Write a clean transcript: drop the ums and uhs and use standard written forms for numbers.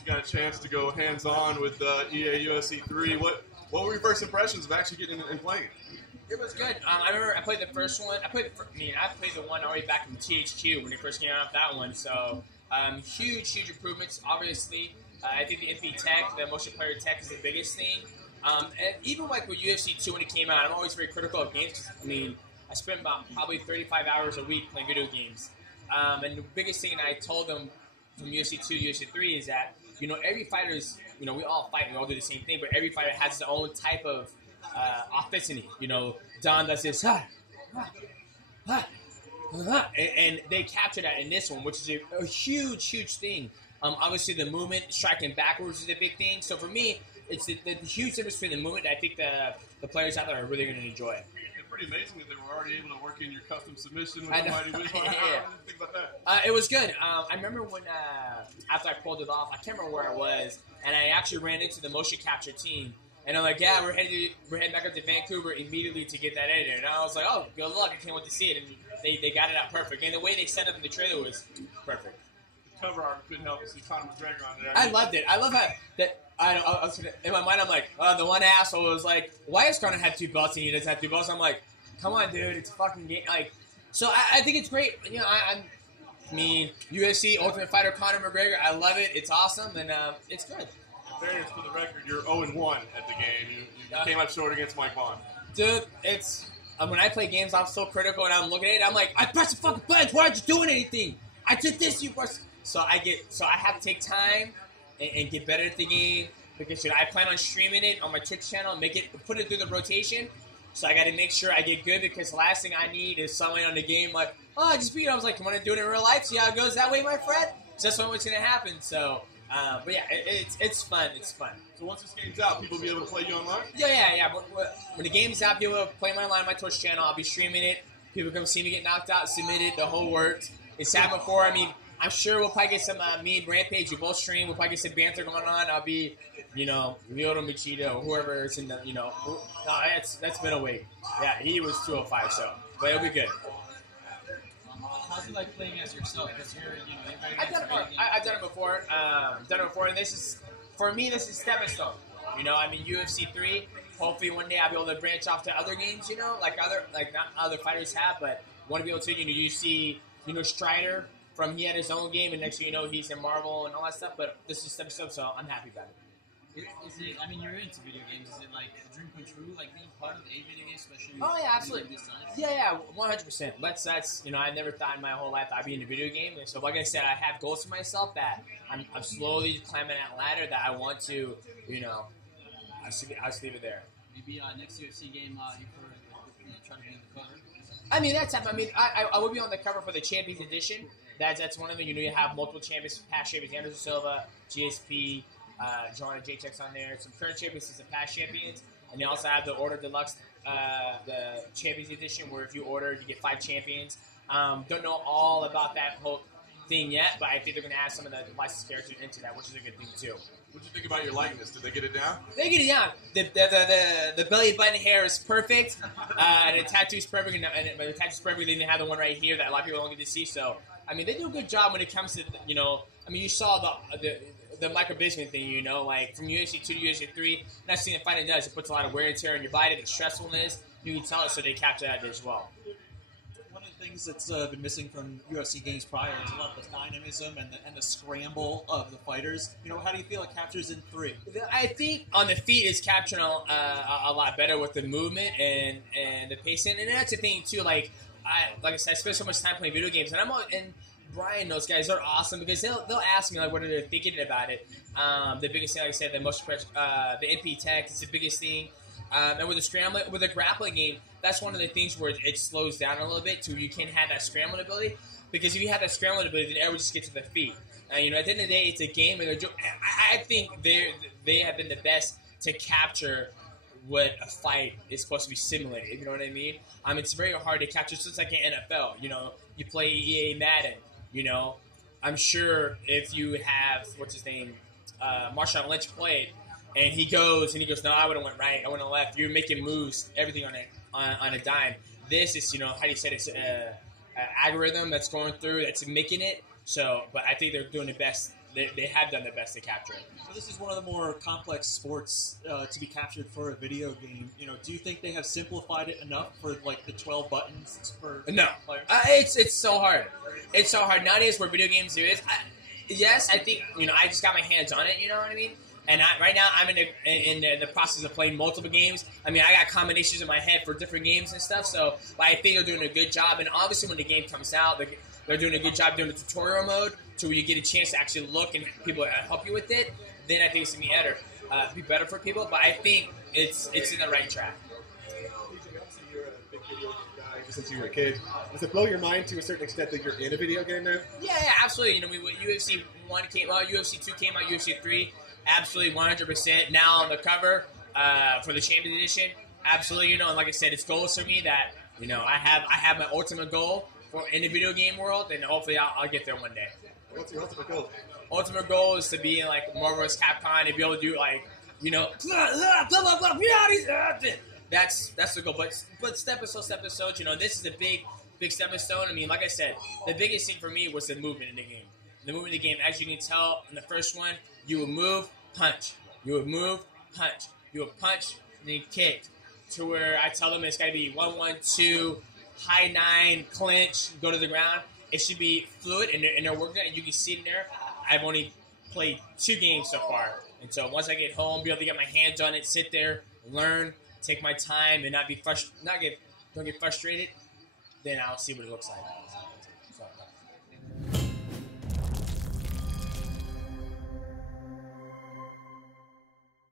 actually got a chance to go hands-on with EA UFC 3. What were your first impressions of actually getting and playing it? It was good. I remember I played the first one. I played the one already back in THQ when it first came out. That one. So huge improvements. Obviously, I think the MP tech, the motion player tech, is the biggest thing. And even like with UFC 2 when it came out, I'm always very critical of games. I mean, I spend about probably 35 hours a week playing video games. And the biggest thing I told them from UFC 2 to UFC 3 is that, every fighter is, we all fight, we all do the same thing, but every fighter has his own type of authenticity. Don does this, and they capture that in this one, which is a huge thing. Obviously, the movement, striking backwards is a big thing. So for me, it's the huge difference between the movement that I think the players out there are really going to enjoy. It's pretty amazing that they were already able to work in your custom submission with the mighty whistle. Yeah. Think about that. It was good. I remember when after I pulled it off, I can't remember where I was, and I actually ran into the motion capture team. And I'm like, yeah, we're heading back up to Vancouver immediately to get that edited. And I was like, oh, good luck. I can't wait to see it. And they got it out perfect. And the way they set up in the trailer was perfect. The cover art couldn't help but see Conor McGregor on there. I loved it. I love how that. I was in my mind, I'm like, the one asshole was like, why is Conor have 2 belts and he doesn't have 2 belts? I'm like, come on, dude, it's a fucking game. Like, so I think it's great. I mean, UFC Ultimate Fighter Conor McGregor, I love it. It's awesome, and it's good. In fairness, for the record, you're 0-1 at the game. You came up short against Mike Vaughn. Dude, it's when I play games, I'm so critical, and I'm looking at it. I'm like, I pressed the fucking buttons. Why aren't you doing anything? I did this. You pressed. So I have to take time and get better at the game because I plan on streaming it on my Twitch channel, put it through the rotation. So I got to make sure I get good because the last thing I need is someone on the game like, oh, I just beat you. I was like, you want to do it in real life? See how it goes that way, my friend? So that's what's going to happen. So, but yeah, it's fun. It's fun. So once this game's out, people will be able to play you online? Yeah. But when the game's out, people will play my online on my Twitch channel. I'll be streaming it. People come see me get knocked out, submit it, the whole works. It's happened before. I mean, I'm sure we'll probably get some me and Rampage. We both stream. We'll probably get some banter going on. I'll be, Ryoto Machida or whoever is in the, no, that's middleweight. Yeah, he was 205. So, but it'll be good. How's it like playing as yourself? Because you're, I've done it before. And this is, for me, this is stepping stone. I mean, UFC 3. Hopefully, one day I'll be able to branch off to other games. Like not other fighters have, but want to be able to. You see, Strider. He had his own game, and next thing you know, he's in Marvel and all that stuff. But this is stepping stone, so I'm happy about it. Is it? I mean, you're into video games. Is it like a dream come true, like being part of a video game, especially? Oh yeah, absolutely. Yeah, 100%. That's I never thought in my whole life I'd be in a video game. And so, like I said, I have goals for myself that I'm slowly climbing that ladder that I want to. I'll just leave it there. Maybe next UFC game, you try to be on the cover. I mean, I would be on the cover for the Champions Edition. That's one of them. You have multiple champions, past champions, Anderson Silva, GSP, Joanna Jacek's on there. Some current champions and some past champions. And they also have the Order Deluxe, the Champions Edition, where if you order, you get 5 champions. Don't know all about that whole thing yet, but I think they're going to add some of the licensed characters into that, which is a good thing too. What did you think about your likeness? Did they get it down? They get it down. The belly button hair is perfect. And the tattoo's perfect. And the tattoo's perfect. They even have the one right here that a lot of people don't get to see. So, I mean, they do a good job when it comes to, I mean, you saw the Michael Bisping thing, like from UFC 2 to UFC 3. Not seeing the fight it does. It puts a lot of wear and tear on your body, the stressfulness. You can tell it, so they capture that as well. One of the things that's been missing from UFC games prior is a lot of the dynamism and the scramble of the fighters. How do you feel it captures in 3? I think on the feet it's capturing a lot better with the movement and the pacing. And that's the thing, too. Like I said, I spend so much time playing video games. And Brian, those guys, they're awesome because they'll ask me, like, what are they thinking about it. The biggest thing, like I said, the NP tech is the biggest thing. And with the grappling game, that's one of the things where it slows down a little bit, too. You can't have that scrambling ability, because if you have that scrambling ability, then everyone just gets to the feet. At the end of the day, it's a game, and I think they have been the best to capture what a fight is supposed to be simulated. You know what I mean? It's very hard to capture. It's just like in NFL. You play EA Madden. I'm sure if you have Marshawn Lynch played. And he goes, no, I would have went right. I went left. You're making moves, everything on a dime. This is, how do you say it? It's an algorithm that's going through, that's making it. So, but I think they're doing the best they have done their best to capture it. So this is one of the more complex sports to be captured for a video game. You know, do you think they have simplified it enough for like the 12 buttons for No, players? it's so hard. It's so hard nowadays. Where video games do is, yes, I think I just got my hands on it. You know what I mean? And right now I'm in the process of playing multiple games. I mean, I got combinations in my head for different games and stuff. So I think they're doing a good job. And obviously, when the game comes out, they're doing a good job doing the tutorial mode, to where you get a chance to actually look and people help you with it. Then I think it's gonna be better for people. But I think it's in the right track. Obviously, you're a big video game guy ever since you were a kid. Does it blow your mind to a certain extent that you're in a video game now? Yeah, absolutely. You know, UFC 1 came out, UFC 2 came out, UFC 3, absolutely 100%. Now on the cover for the Champions Edition, absolutely. And like I said, it's goals for me that I have my ultimate goal in the video game world, and hopefully I'll get there one day. What's your ultimate goal? Ultimate goal is to be in like Marvel vs. Capcom and be able to do like blah blah blah blah. That's the goal. But stepping stones. This is a big stepping stone. I mean, like I said, the biggest thing for me was the movement in the game. The movement in the game, as you can tell in the first one, you would move, punch. You would move, punch. You would punch, then kick. To where I tell them it's got to be 1-1-2, high 9, clinch, go to the ground. It should be fluid, and they're working, and you can see it in there. I've only played 2 games so far, and so once I get home, be able to get my hands on it, sit there, learn, take my time, and don't get frustrated, then I'll see what it looks like.